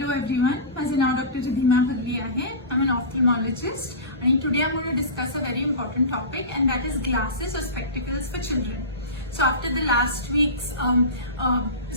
Hello everyone, माझे नाव Dr. Ridhima Bhagli आहे. I'm an ophthalmologist and today I'm going to discuss a very important topic, and that is glasses or spectacles for children. So after the last week's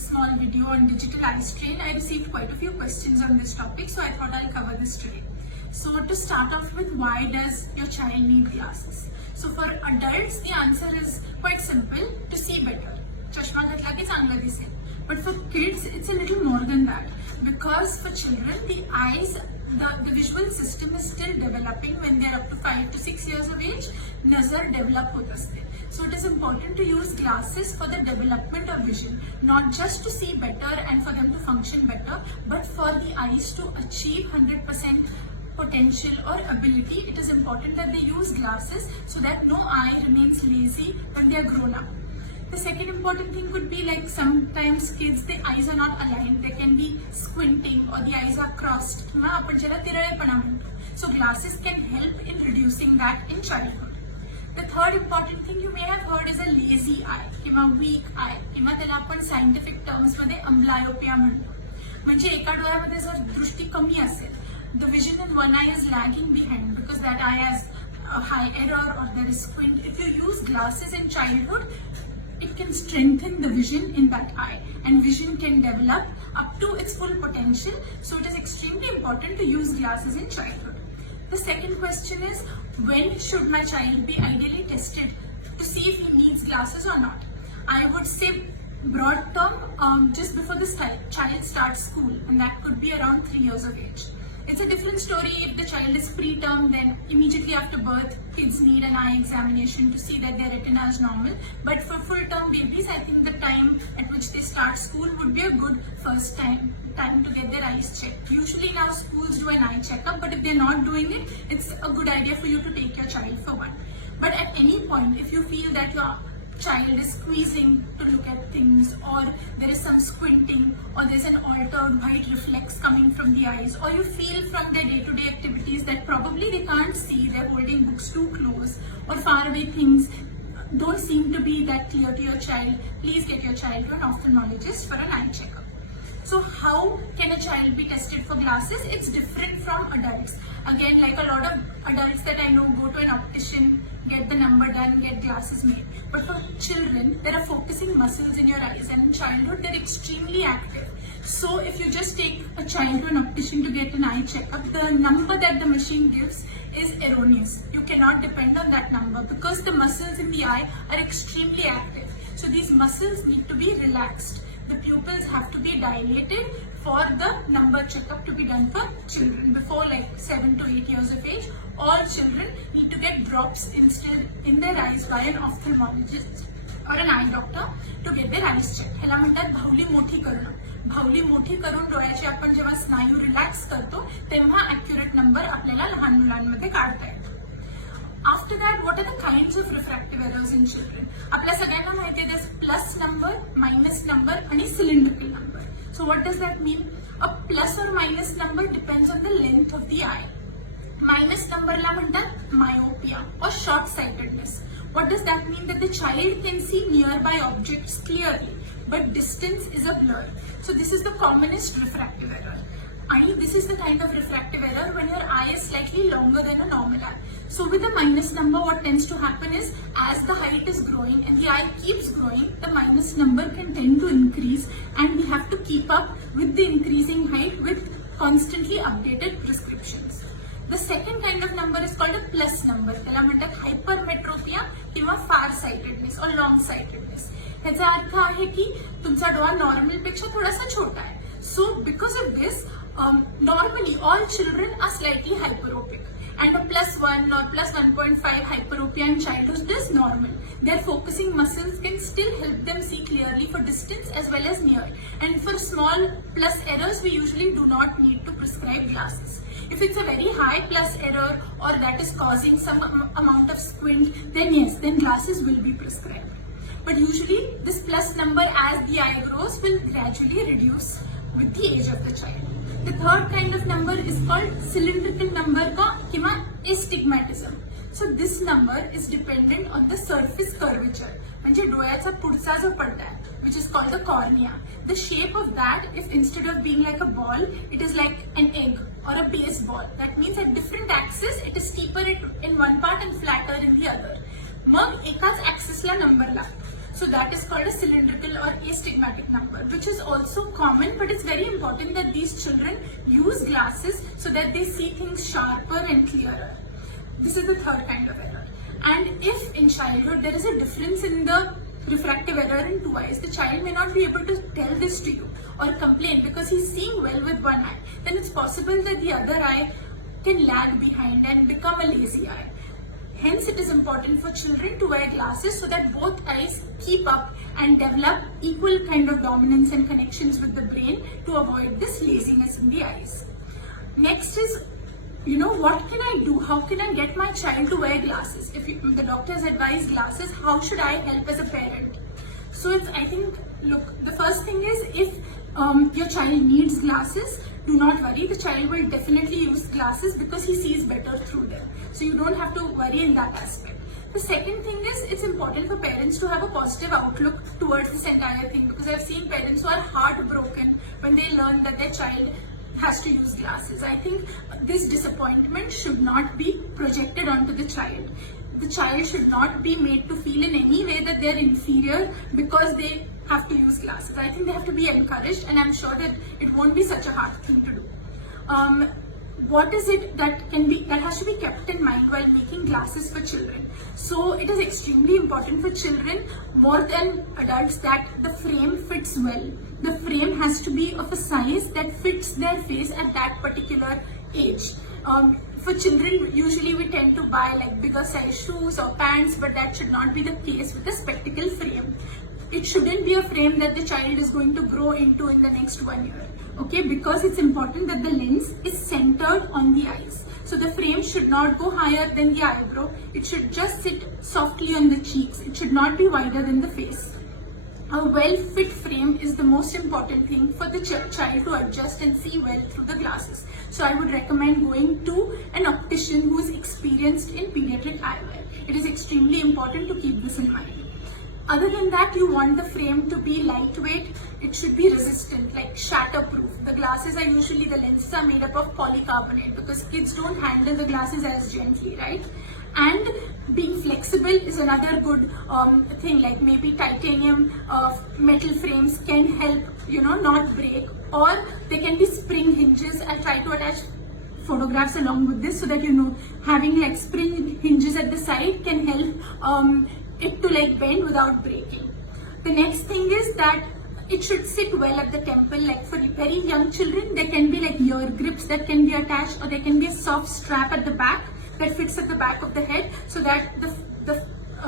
small video on digital eye strain, I received quite a few questions on this topic, so I thought I'll cover this today. So to start off with, why does your child need glasses? So for adults, the answer is quite simple: to see better. चष्मा घातला की चांगलं दिसेल. But for kids, it's a little more than that, because for children, the eyes, the visual system is still developing. When they're up to 5 to 6 years of age, nazar develop hota aste. So it is important to use glasses for the development of vision, not just to see better and for them to function better, but for the eyes to achieve 100% potential or ability. It is important that they use glasses so that no eye remains lazy when they are grown up. The second important thing could be, like, sometimes kids, the eyes are not aligned. They can be squinting or the eyes are crossed. So glasses can help in reducing that in childhood. The third important thing you may have heard is a lazy eye, weak eye, त्याला आपण scientific terms मध्ये amblyopia म्हणतो. म्हणजे एका डोळ्यामध्ये जर दृष्टी कमी असेल, the vision in one eye is lagging behind because that eye has a high error or there is squint. If you use glasses in childhood, it can strengthen the vision in that eye, and vision can develop up to its full potential. So it is extremely important to use glasses in childhood. The second question is, when should my child be ideally tested to see if he needs glasses or not? I would say broad term, just before this child starts school, and that could be around 3 years of age. It's a different story if the child is preterm. Then immediately after birth, kids need an eye examination to see that their retina is normal. But for full-term babies, I think the time at which they start school would be a good first time to get their eyes checked. Usually now schools do an eye checkup, but if they're not doing it, it's a good idea for you to take your child for one. But at any point, if you feel that your child is squeezing to look at things, or there is some squinting, or there's an altered white reflex coming from the eyes, or you feel from their day-to-day activities that probably they can't see, they're holding books too close, or far away things don't seem to be that clear to your child, please get your child to an ophthalmologist for an eye checkup. So how can a child be tested for glasses? It's different from adults. Again, like a lot of adults that I know go to an optician, get the number done, get glasses made. But for children, there are focusing muscles in your eyes, and in childhood, they're extremely active. So if you just take a child to an optician to get an eye checkup, the number that the machine gives is erroneous. You cannot depend on that number because the muscles in the eye are extremely active. So these muscles need to be relaxed. The pupils have to be dilated for the number checkup to be done for children. Before like 7 to 8 years of age, all children need to get drops instilled in their eyes by an ophthalmologist or an eye doctor to get their eyes checked. ह्याला म्हणतात भावली मोठी करणं. भावली मोठी करून डोळ्याचे आपण जेव्हा स्नायू रिलॅक्स करतो, तेव्हा ॲक्युरेट नंबर आपल्याला लहान मुलांमध्ये काढता येतो. After that, what are the kinds of refractive errors in children? आपल्या सगळ्यांना माहिती आहे, there's plus number, minus number आणि cylindrical number. So what does that mean? A plus or minus number depends on the length of the eye. Minus number ला म्हणतात myopia or short-sightedness. What does that mean? That the child can see nearby objects clearly, but distance is a blur. So this is the commonest refractive error. This is the kind of refractive error when your eye is slightly longer than a normal eye. So with the minus number, what tends to happen is, as the height is growing and the eye keeps growing, the minus number can tend to increase, and we have to keep up with the increasing height with constantly updated prescriptions. The second kind of number is called a plus number. त्याला म्हणतात hypermetropia किंवा far-sightedness or long-sightedness. ह्याचा अर्थ आहे की तुमचा डोळा normal पेक्षा थोडासा छोटा आहे. So because of this, normally all children are slightly hyperopic, and a +1 or +1.5 hyperopia in childhood is normal. Their focusing muscles can still help them see clearly for distance as well as near. And for small plus errors, we usually do not need to prescribe glasses. If it's a very high plus error or that is causing some amount of squint, then yes, then glasses will be prescribed. But usually this plus number as the eye grows will gradually reduce with the age of the child. The third kind of number is called cylindrical number का किंवा astigmatism. So this number is dependent on the surface curvature. म्हणजे डोळ्याचा पुढचा जो पडदा आहे which is called the cornea. The shape of that, if instead of being like a ball, it is like an egg or a baseball. That means at different axes, it is steeper in one part and flatter in the other. मग एकाच axisला number लागतो. So that is called a cylindrical or astigmatic number, which is also common, but it's very important that these children use glasses so that they see things sharper and clearer. This is the third kind of error. And if in childhood there is a difference in the refractive error in two eyes, the child may not be able to tell this to you or complain because he's seeing well with one eye, then it's possible that the other eye can lag behind and become a lazy eye. Hence, it is important for children to wear glasses so that both eyes keep up and develop equal kind of dominance and connections with the brain to avoid this laziness in the eyes. Next is, what can I do? How can I get my child to wear glasses? If the doctors advise glasses, how should I help as a parent? So I think, look, the first thing is if your child needs glasses, do not worry. The child will definitely use glasses because he sees better through them. So you don't have to worry in that aspect. The second thing is it's important for parents to have a positive outlook towards this entire thing, because I've seen parents who are heartbroken when they learn that their child has to use glasses. I think this disappointment should not be projected onto the child. The child should not be made to feel in any way that they're inferior because they have to use glasses. I think they have to be encouraged, and I'm sure that it won't be such a hard thing to do. What is it that has to be kept in mind while making glasses for children? So it is extremely important for children more than adults that the frame fits well. The frame has to be of a size that fits their face at that particular age. For children, usually we tend to buy like bigger size shoes or pants, but that should not be the case with a spectacle frame. It shouldn't be a frame that the child is going to grow into in the next 1 year. Okay, because it's important that the lens is centered on the eyes. So the frame should not go higher than the eyebrow. It should just sit softly on the cheeks. It should not be wider than the face. A well-fit frame is the most important thing for the child to adjust and see well through the glasses. So I would recommend going to an optician who is experienced in pediatric eyewear. It is extremely important to keep this in mind. Other than that, you want the frame to be lightweight. It should be resistant, like shatterproof. The glasses are usually, the lenses are made up of polycarbonate because kids don't handle the glasses as gently, right? And being flexible is another good thing, like maybe titanium metal frames can help, not break, or they can be spring hinges. I'll try to attach photographs along with this so that having like spring hinges at the side can help it to like bend without breaking. The next thing is that it should sit well at the temple. Like for very young children, there can be like ear grips that can be attached, or there can be a soft strap at the back that fits at the back of the head so that the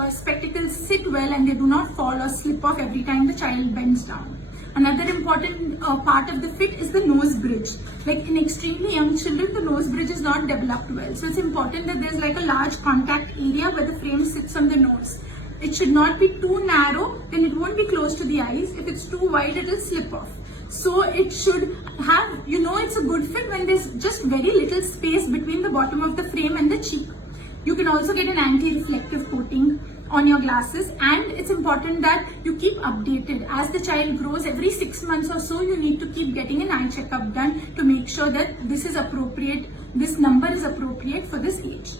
spectacles sit well and they do not fall or slip off every time the child bends down. Another important part of the fit is the nose bridge. Like in extremely young children, the nose bridge is not developed well. So it's important that there's like a large contact area where the frame sits on the nose. It should not be too narrow, then it won't be close to the eyes. If it's too wide, it will slip off. So it should have, it's a good fit when there's just very little space between the bottom of the frame and the cheek. You can also get an anti-reflective coating on your glasses, and it's important that you keep updated. As the child grows, every 6 months or so, you need to keep getting an eye checkup done to make sure that this is appropriate, this number is appropriate for this age.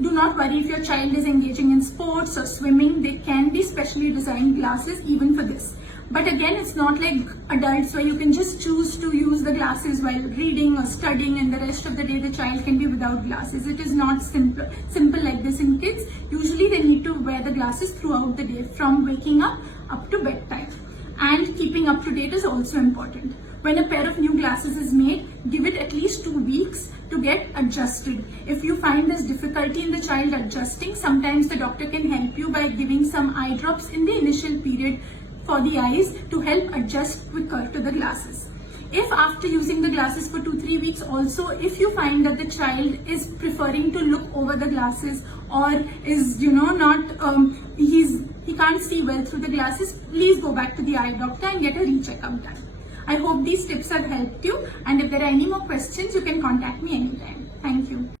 Do not worry if your child is engaging in sports or swimming, they can be specially designed glasses even for this. But again, it's not like adults where you can just choose to use the glasses while reading or studying and the rest of the day the child can be without glasses. It is not simple like this in kids. Usually they need to wear the glasses throughout the day from waking up to bedtime. And keeping up to date is also important. When a pair of new glasses is made, give it at least 2 weeks to get adjusted. If you find there's difficulty in the child adjusting, sometimes the doctor can help you by giving some eye drops in the initial period for the eyes to help adjust quicker to the glasses. If after using the glasses for 2-3 weeks also, if you find that the child is preferring to look over the glasses or is, he can't see well through the glasses, please go back to the eye doctor and get a re-checkup done. I hope these tips have helped you, and if there are any more questions, you can contact me anytime. Thank you.